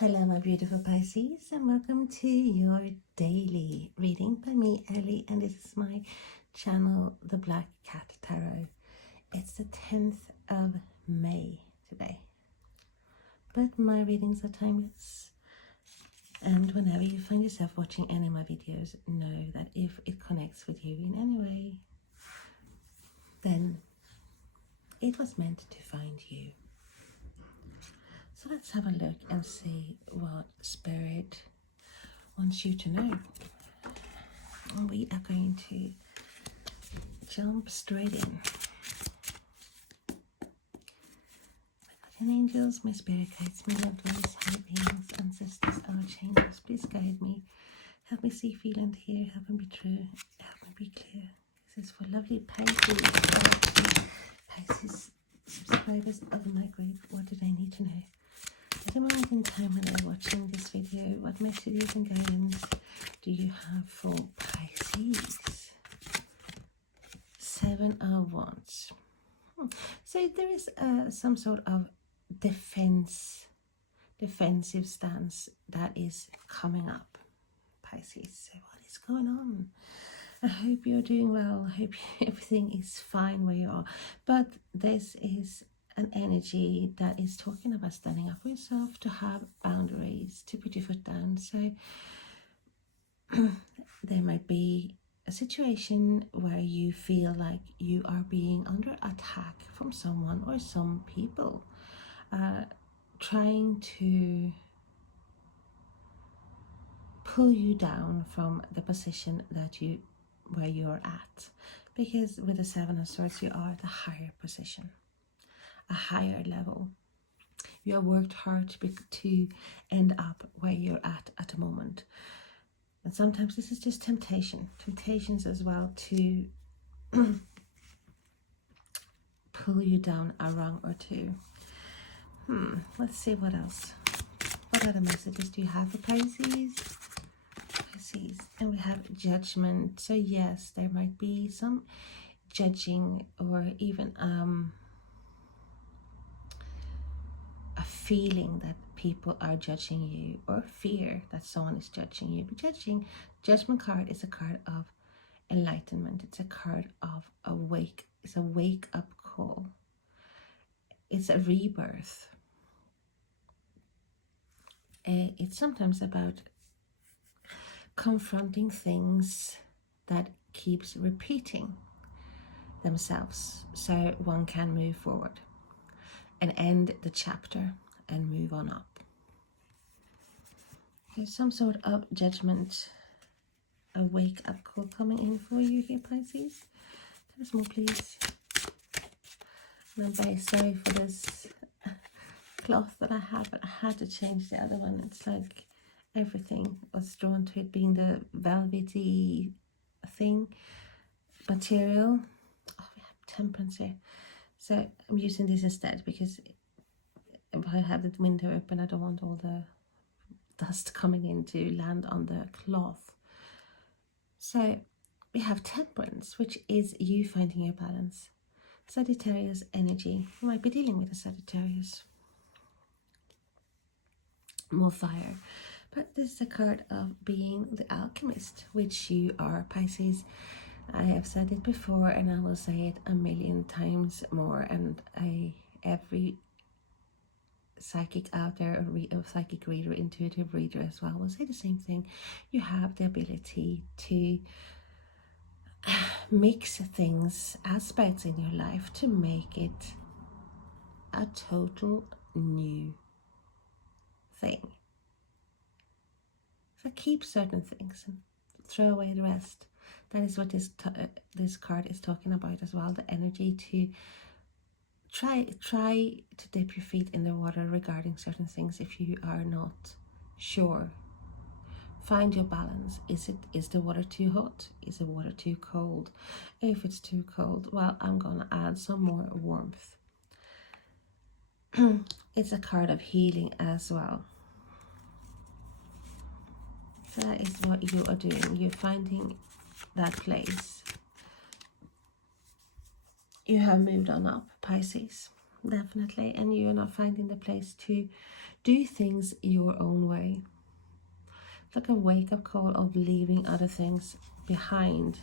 Hello my beautiful Pisces, and welcome to your daily reading by me, Ellie, and this is my channel, The Black Cat Tarot. It's the 10th of May today, but my readings are timeless, and whenever you find yourself watching any of my videos, know that if it connects with you in any way, then it was meant to find you. So let's have a look and see what Spirit wants you to know. And we are going to jump straight in. My guardian angels, my spirit guides, my loved ones, high beings, ancestors, archangels, please guide me. Help me see, feel and hear. Help me be true. Help me be clear. This is for lovely Pisces. Pisces subscribers of my group. What did I need to know? At the moment in time when I'm watching this video, what messages and guidance do you have for Pisces? 7 of Wands. So there is some sort of defensive stance that is coming up, Pisces. So what is going on? I hope you're doing well. I hope everything is fine where you are. But this is an energy that is talking about standing up for yourself, to have boundaries, to put your foot down. So there might be a situation where you feel like you are being under attack from someone or some people trying to pull you down from the position that where you're at, because with the 7 of Swords you are at a higher position, a higher level. You have worked hard to end up where you're at the moment. And sometimes this is just temptations as well to pull you down a rung or two. Let's see what else. What other messages do you have for Pisces? And we have Judgment. So yes, there might be some judging, or even a feeling that people are judging you, or fear that someone is judging you. But Judgment card is a card of enlightenment. It's a card of it's a wake up call. It's a rebirth. It's sometimes about confronting things that keeps repeating themselves, so one can move forward and end the chapter and move on up. There's some sort of judgment, a wake-up call coming in for you here, Pisces. Tell us more, please. And I'm very sorry for this cloth that I have, but I had to change the other one. It's like everything was drawn to it being the velvety material. Oh, we have Temperance here. So I'm using this instead, because if I have the window open, I don't want all the dust coming in to land on the cloth. So we have Temperance, which is you finding your balance. Sagittarius energy. You might be dealing with a Sagittarius. More fire. But this is a card of being the alchemist, which you are, Pisces. I have said it before and I will say it a million times more, and every psychic out there, or psychic reader, intuitive reader as well, will say the same thing. You have the ability to mix things, aspects in your life, to make it a total new thing. So keep certain things and throw away the rest. That is what this card is talking about as well. The energy to try to dip your feet in the water regarding certain things if you are not sure. Find your balance. Is the water too hot? Is the water too cold? If it's too cold, well, I'm gonna add some more warmth. It's a card of healing as well. So that is what you are doing. You're finding that place. You have moved on up, Pisces, definitely, and you are not finding the place to do things your own way. It's like a wake-up call of leaving other things behind,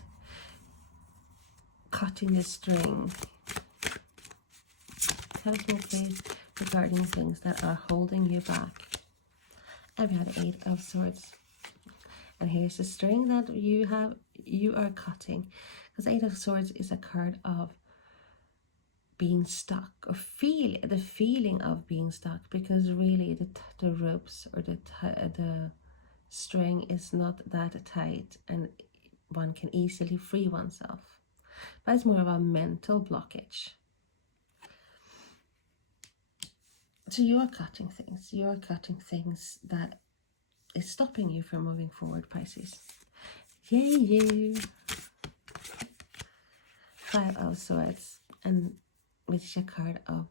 cutting the string. Tell us more, please, regarding things that are holding you back. And we had 8 of Swords. And here's the string that you are cutting. Because 8 of Swords is a card of being stuck, or the feeling of being stuck, because really the ropes or the string is not that tight and one can easily free oneself. But it's more of a mental blockage. So you are cutting things that is stopping you from moving forward, Pisces. Yay, you! 5 of Swords, and which is a card of,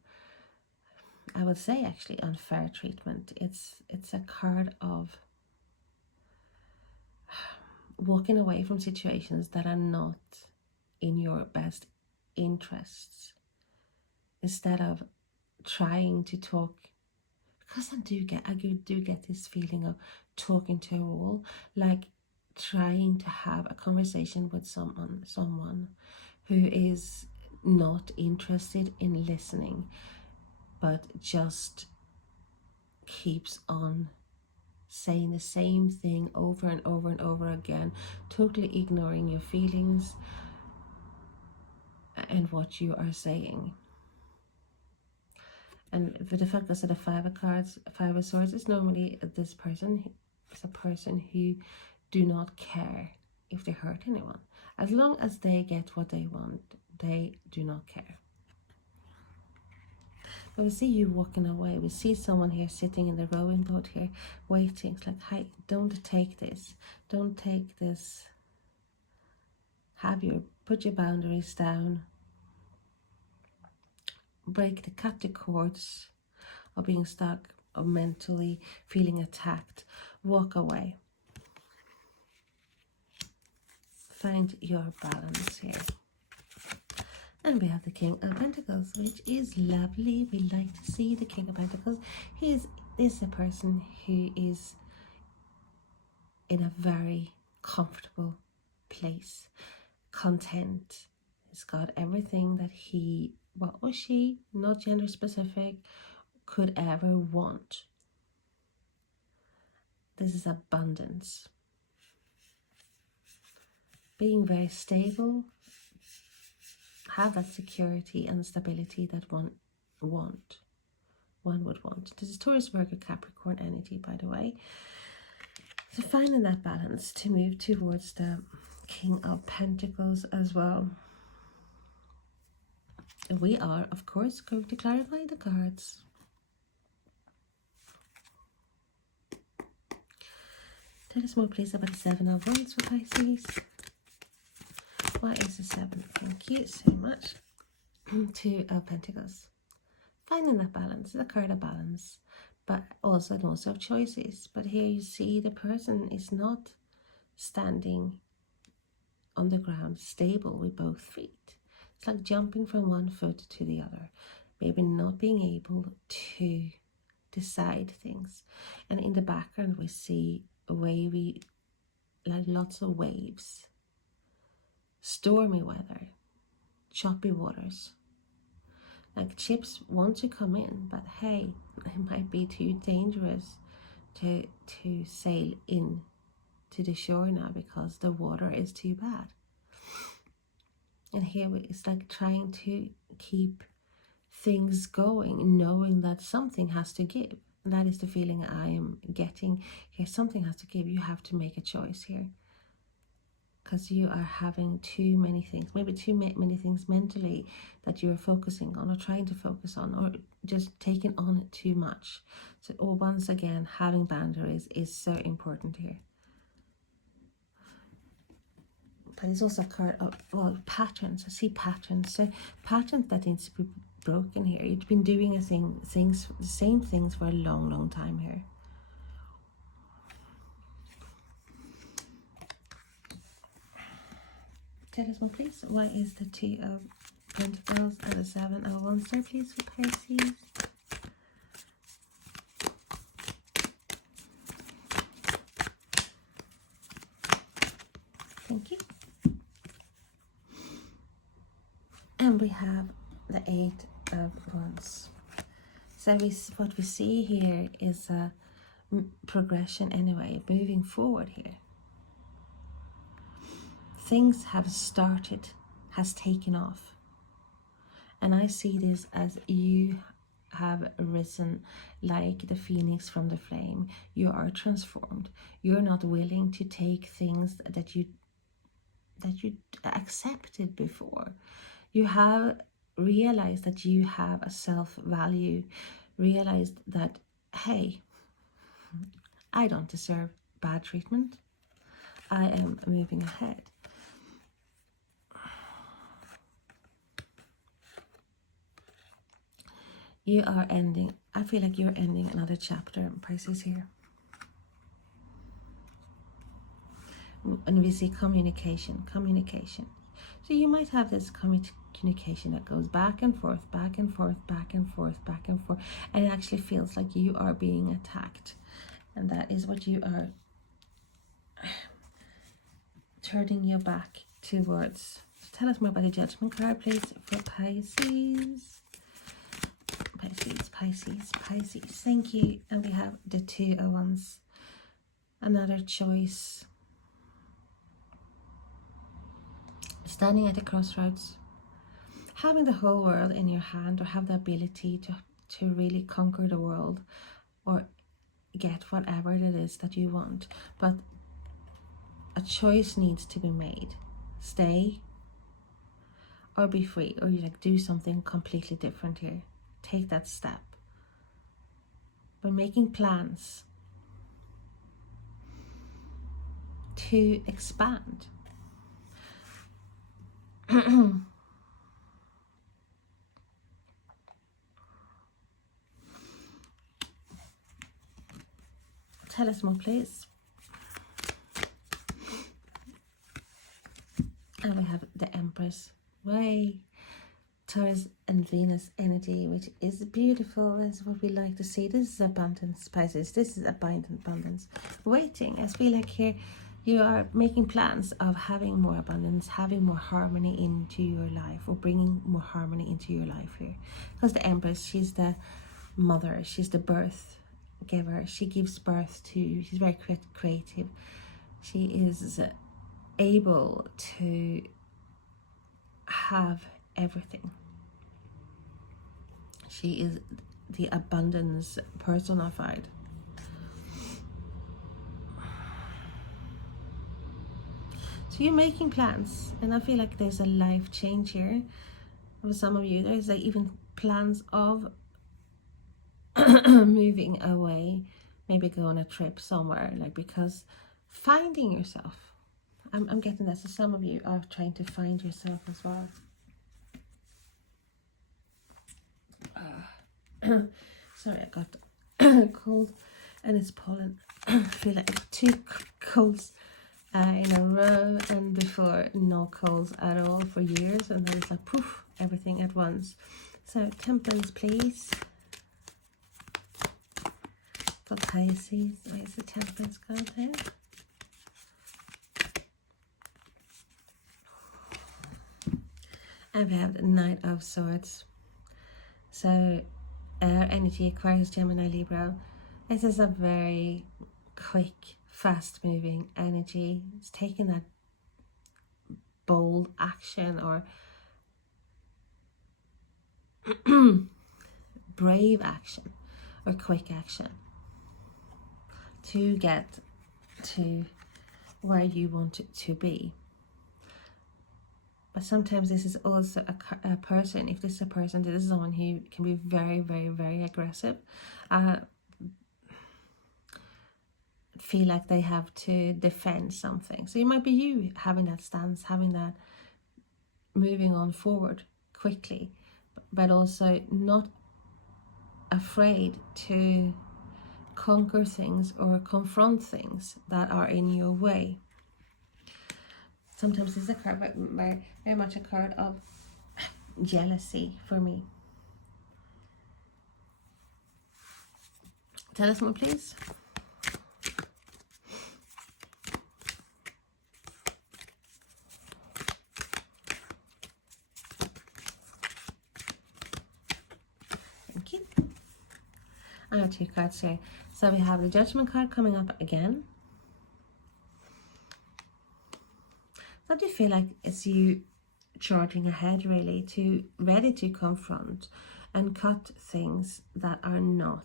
I would say, actually unfair treatment. It's a card of walking away from situations that are not in your best interests, instead of trying to talk, because I do get this feeling of talking to a wall, like trying to have a conversation with someone who is not interested in listening, but just keeps on saying the same thing over and over and over again, totally ignoring your feelings and what you are saying. And for the focus of the 5 of cards, 5 of Swords is normally this person is a person who do not care if they hurt anyone. As long as they get what they want, they do not care. But we see you walking away. We see someone here sitting in the rowing boat here, waiting. It's like, hi, don't take this. Don't take this. Put your boundaries down. Cut the cords of being stuck, or mentally feeling attacked. Walk away. Find your balance here. And we have the King of Pentacles, which is lovely. We like to see the King of Pentacles. He is a person who is in a very comfortable place, content. He's got everything that he, what was she, not gender specific, could ever want. This is abundance. Being very stable, have that security and stability that one would want. This is Taurus, Virgo, Capricorn energy, by the way. So finding that balance to move towards the King of Pentacles as well. We are, of course, going to clarify the cards. Tell us more, please, about the 7 of Wands for Pisces. What is the 7? Thank you so much. 2 of Pentacles. Finding that balance, the card of balance, but also of choices. But here you see the person is not standing on the ground stable with both feet. It's like jumping from one foot to the other, maybe not being able to decide things. And in the background we see wavy, like lots of waves, stormy weather, choppy waters. Like ships want to come in, but hey, it might be too dangerous to sail in to the shore now because the water is too bad. And here it's like trying to keep things going, knowing that something has to give. And that is the feeling I am getting here. Something has to give. You have to make a choice here, because you are having too many things, maybe too many things mentally that you're focusing on or trying to focus on, or just taking on too much. So once again, having boundaries is so important here. But it's also a card of, well, patterns. I see patterns. So patterns that needs to be broken here. You've been doing the same things for a long time here. Tell us more, please. What is the 2 of Pentacles and the 7 of Wands there, please, for Pisces? And we have the Eight of Wands. So what we see here is a progression anyway, moving forward here. Things have started, has taken off. And I see this as you have risen like the phoenix from the flame. You are transformed. You're not willing to take things that you accepted before. You have realized that you have a self-value, realized that, hey, I don't deserve bad treatment. I am moving ahead. You are ending, I feel like you're ending another chapter, Pisces here. And we see communication. So you might have this communication that goes back and forth, and it actually feels like you are being attacked. And that is what you are turning your back towards. Tell us more about the Judgment card, please, for Pisces. Pisces. Thank you. And we have the Two of Wands. Another choice. Standing at the crossroads. Having the whole world in your hand, or have the ability to really conquer the world, or get whatever it is that you want. But a choice needs to be made. Stay or be free, or you like do something completely different here. Take that step. But making plans to expand. Tell us more, please. And we have the Empress. Way. Taurus and Venus energy, which is beautiful, is what we like to see. This is abundance, Pisces. This is abundance. Waiting. I feel like here you are making plans of having more abundance, having more harmony into your life, or bringing more harmony into your life here. Because the Empress, she's the mother, she's the birth giver. She gives birth to, she's very creative. She is able to have everything. She is the abundance personified. So you're making plans, and I feel like there's a life change here. For some of you, there's like even plans of moving away, maybe go on a trip somewhere, like, because finding yourself. I'm getting that. So some of you are trying to find yourself as well. Sorry, I got a cold, and it's pollen. I feel like 2 colds in a row, and before no colds at all for years, and then it's like poof, everything at once. So Temperance, please, for Pisces. Where's the Temperance card there? And we have the Knight of Swords. So air energy, Aquarius, Gemini, Libra. This is a very quick, fast-moving energy. It's taking that bold action, or brave action, or quick action to get to where you want it to be. But sometimes this is also a person. If this is a person, this is someone who can be very, very, very aggressive. Feel like they have to defend something. So it might be you having that stance, having that moving on forward quickly, but also not afraid to conquer things or confront things that are in your way. Sometimes it's a card, but very much a card of jealousy for me. Tell us more, please. I have 2 cards here. So we have the Judgment card coming up again. What do you feel like it's you charging ahead, really, ready to confront and cut things that are not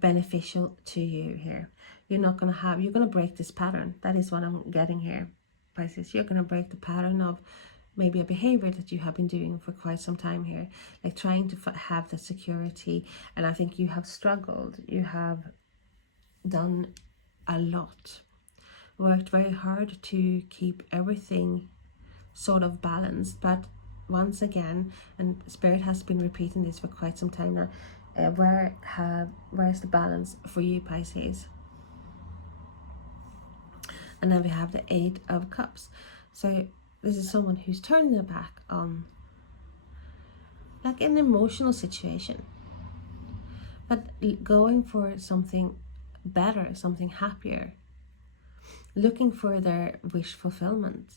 beneficial to you here. You're going to break this pattern. That is what I'm getting here, Pisces. You're going to break the pattern of maybe a behavior that you have been doing for quite some time here, like trying to have the security. And I think you have struggled. You have done a lot, worked very hard to keep everything sort of balanced. But once again, and Spirit has been repeating this for quite some time now, where's the balance for you, Pisces? And then we have the 8 of Cups. So this is someone who's turning their back on like an emotional situation, but going for something better, something happier, looking for their wish fulfillment.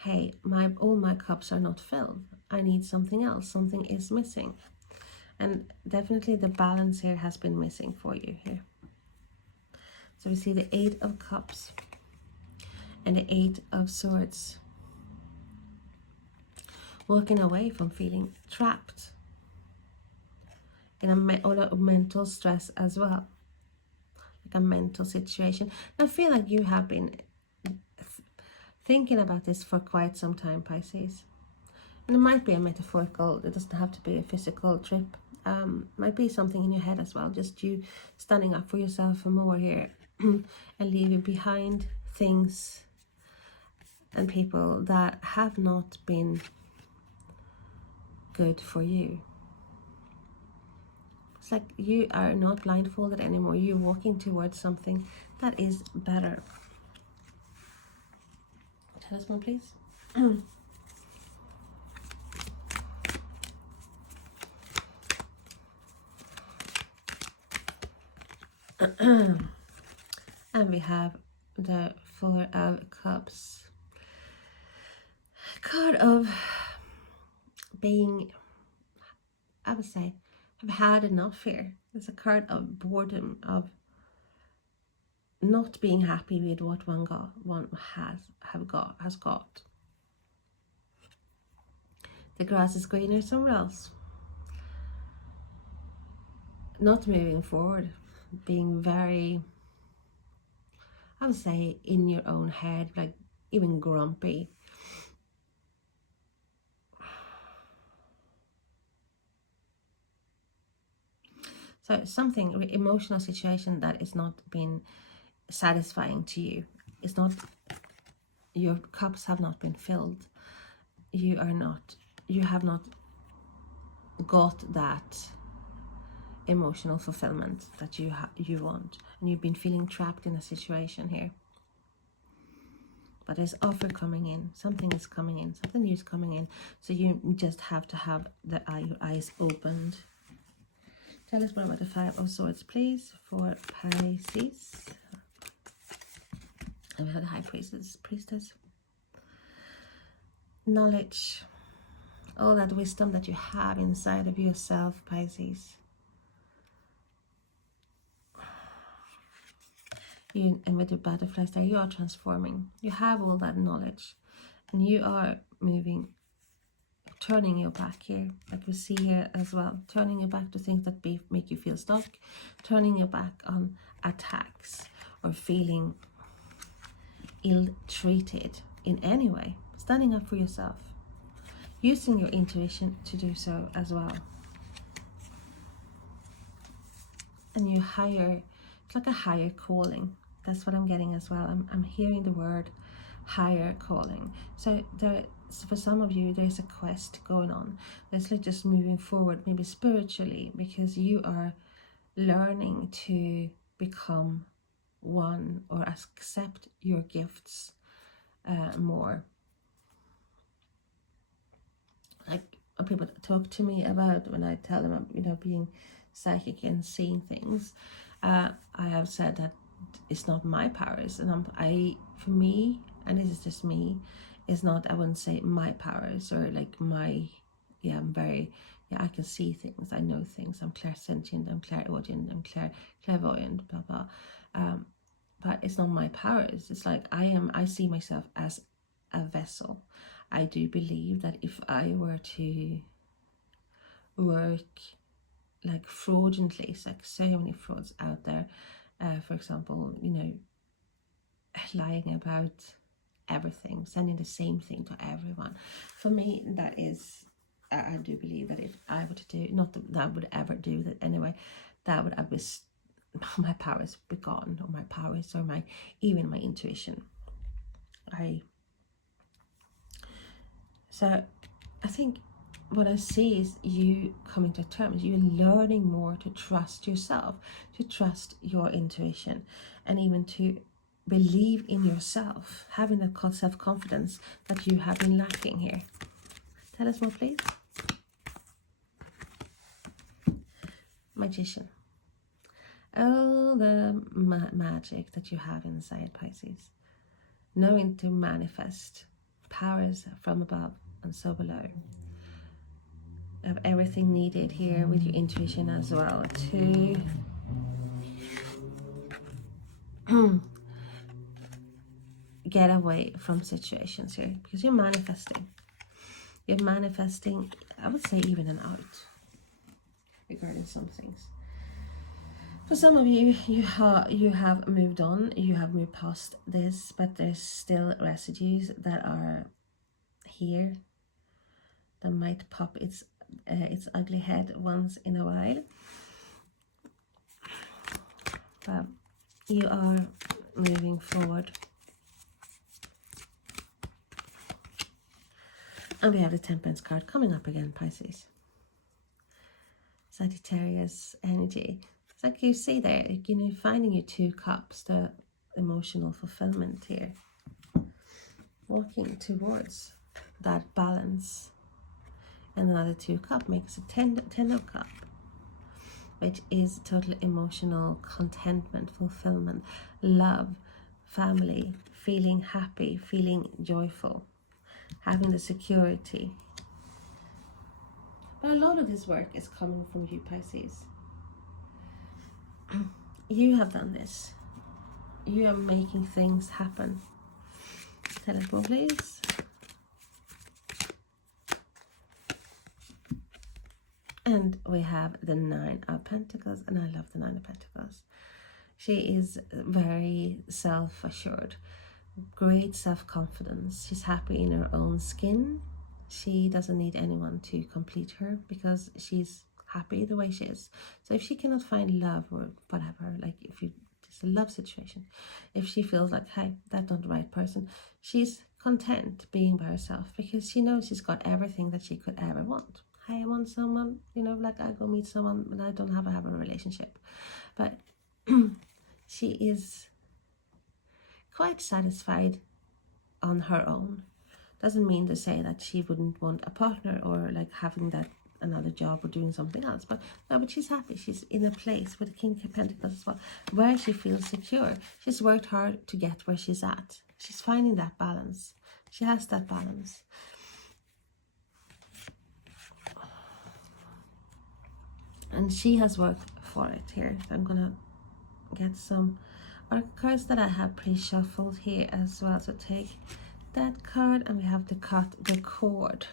Hey, all my cups are not filled. I need something else. Something is missing. And definitely the balance here has been missing for you here. So we see the 8 of Cups and the 8 of Swords. Walking away from feeling trapped in a mental stress as well. Like a mental situation. I feel like you have been thinking about this for quite some time, Pisces. And it might be a metaphorical, it doesn't have to be a physical trip. Might be something in your head as well, just you standing up for yourself more here and leaving behind things and people that have not been good for you. It's like you are not blindfolded anymore. You're walking towards something that is better. Tell us more, please. And we have the 4 of Cups. Card of being, I would say, I've had enough here. It's a card of boredom, of not being happy with what one has got. The grass is greener somewhere else. Not moving forward, being very, I would say, in your own head, like even grumpy. So something, emotional situation that is not been satisfying to you. It's not, your cups have not been filled. You have not got that emotional fulfillment that you want, and you've been feeling trapped in a situation here. But there's offer coming in, something is coming in, something new is coming in. So you just have to have your eyes opened. Tell us more about the 5 of Swords, please, for Pisces. And we have the High Priestess. Knowledge, all that wisdom that you have inside of yourself, Pisces. And with the butterflies there, you are transforming. You have all that knowledge, and you are moving, turning your back here, like we see here as well, turning your back to things that make you feel stuck, turning your back on attacks or feeling ill-treated in any way, standing up for yourself, using your intuition to do so as well. And you it's like a higher calling. That's what I'm getting as well. I'm hearing the word higher calling. So for some of you, there's a quest going on. There's like just moving forward, maybe spiritually, because you are learning to become one or accept your gifts more. Like when people talk to me about, when I tell them, being psychic and seeing things, I have said that it's not my powers, and for me, and this is just me, it's not, I wouldn't say my powers or like my, I'm very, Yeah, I can see things, I know things, I'm clairsentient, I'm clairaudient, I'm clairvoyant, blah blah. But it's not my powers. It's like I see myself as a vessel. I do believe that if I were to work like fraudulently, it's like so many frauds out there, for example, you know, lying about everything, sending the same thing to everyone. For me, that is, I do believe that if I were to do, not that I would ever do that anyway, that would have my powers be gone, or my powers, or even my intuition. So I think what I see is you coming to terms, you're learning more to trust yourself, to trust your intuition, and even to believe in yourself, having that self-confidence that you have been lacking here. Tell us more, please. Magician. Oh, the magic that you have inside, Pisces. Knowing to manifest powers from above and so below. Of everything needed here with your intuition as well to get away from situations here, because you're manifesting. You're manifesting, I would say, even an out regarding some things. For some of you, you have moved on, you have moved past this, but there's still residues that are here that might pop its ugly head once in a while. But you are moving forward. And we have the Temperance card coming up again, Pisces. Sagittarius energy. It's like you see there, you know, finding your 2 cups, the emotional fulfillment here. Walking towards that balance. And another 2 cup makes a 10 of cup, which is total emotional contentment, fulfillment, love, family, feeling happy, feeling joyful, having the security. But a lot of this work is coming from you, Pisces. You have done this. You are making things happen. Tell us more, please. And we have the 9 of Pentacles, and I love the 9 of Pentacles. She is very self-assured, great self-confidence. She's happy in her own skin. She doesn't need anyone to complete her because she's happy the way she is. So if she cannot find love or whatever, like if you just a love situation, if she feels like, hey, that's not the right person, she's content being by herself because she knows she's got everything that she could ever want. I want someone, you know, like I go meet someone and I don't have a relationship, but she is quite satisfied on her own. Doesn't mean to say that she wouldn't want a partner or like having that another job or doing something else, but no, but she's happy. She's in a place with the King of Pentacles as well, where she feels secure. She's worked hard to get where she's at. She's finding that balance. She has that balance. And she has worked for it here. So I'm gonna get some cards that I have pre-shuffled here as well. So take that card, and we have to cut the cord.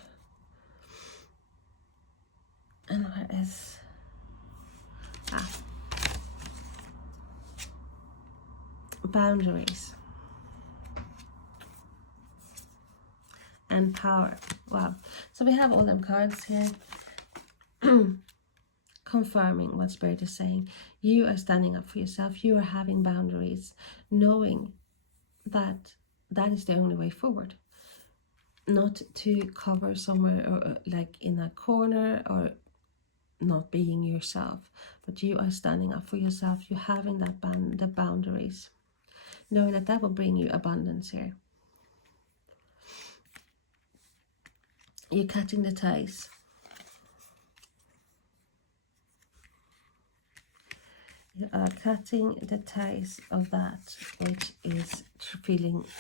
And where is boundaries and power. Wow. So we have all them cards here. Confirming what Spirit is saying. You are standing up for yourself. You are having boundaries, knowing that that is the only way forward. Not to cover somewhere or like in a corner or not being yourself, but you are standing up for yourself. You're having that the boundaries, knowing that that will bring you abundance here. You're cutting the ties. You are cutting the ties of that which is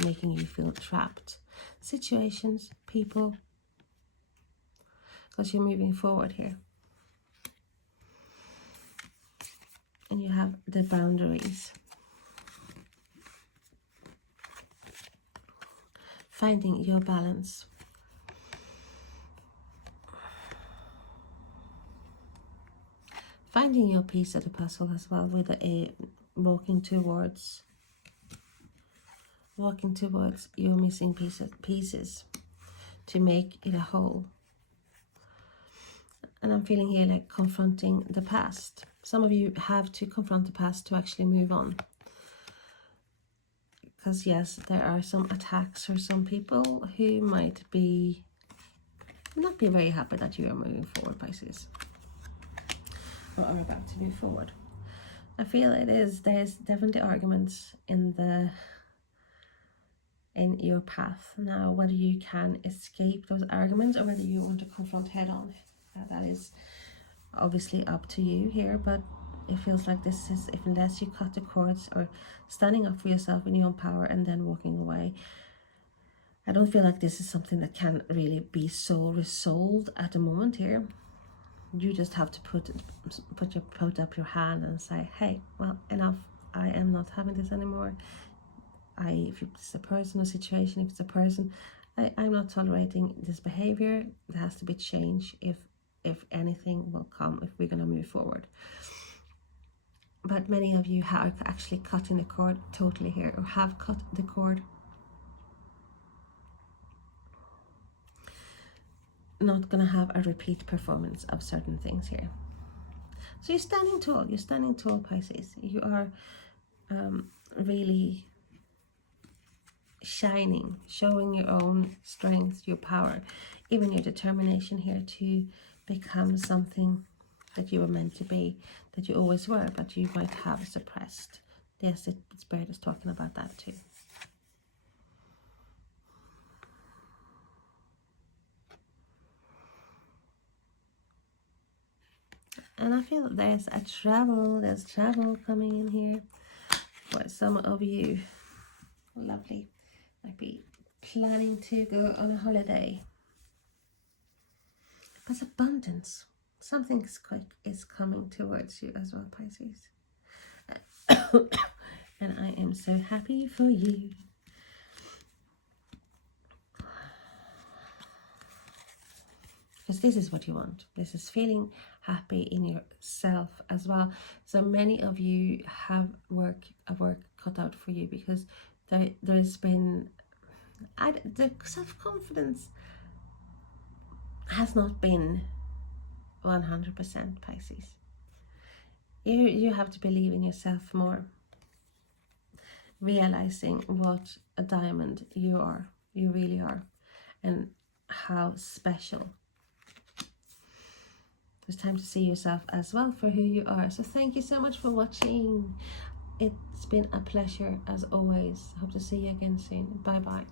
making you feel trapped. Situations, people, because you're moving forward here. And you have the boundaries. Finding your balance. Finding your piece of the puzzle as well, with a walking towards your missing pieces to make it a whole. And I'm feeling here like confronting the past. Some of you have to confront the past to actually move on. Because yes, there are some attacks or some people who might not be very happy that you are moving forward, Pisces. Or are about to move forward. I feel there's definitely arguments in your path. Now, whether you can escape those arguments or whether you want to confront head on, that is obviously up to you here, but it feels like this is, unless you cut the cords or standing up for yourself in your own power and then walking away, I don't feel like this is something that can really be so resolved at the moment here. You just have to put up your hand and say, hey, well, enough, I am not having this anymore. If it's a person or situation, if it's a person, I'm not tolerating this behavior. It has to be changed if anything will come, if we're going to move forward. But many of you are actually cutting the cord totally here, or have cut the cord. Not going to have a repeat performance of certain things here. So you're standing tall, Pisces. You are really shining, showing your own strength, your power, even your determination here to become something that you were meant to be, that you always were, but you might have suppressed. Yes, the Spirit is talking about that too. And I feel there's travel coming in here for some of you. Lovely. Might be planning to go on a holiday. There's abundance. Something quick is coming towards you as well, Pisces. And I am so happy for you. Because this is what you want. This is feeling happy in yourself as well. So many of you have work cut out for you, because there's been the self-confidence has not been 100%, Pisces. You have to believe in yourself more, realizing what a diamond you really are, and how special. It's time to see yourself as well for who you are. So thank you so much for watching. It's been a pleasure as always. Hope to see you again soon. Bye bye.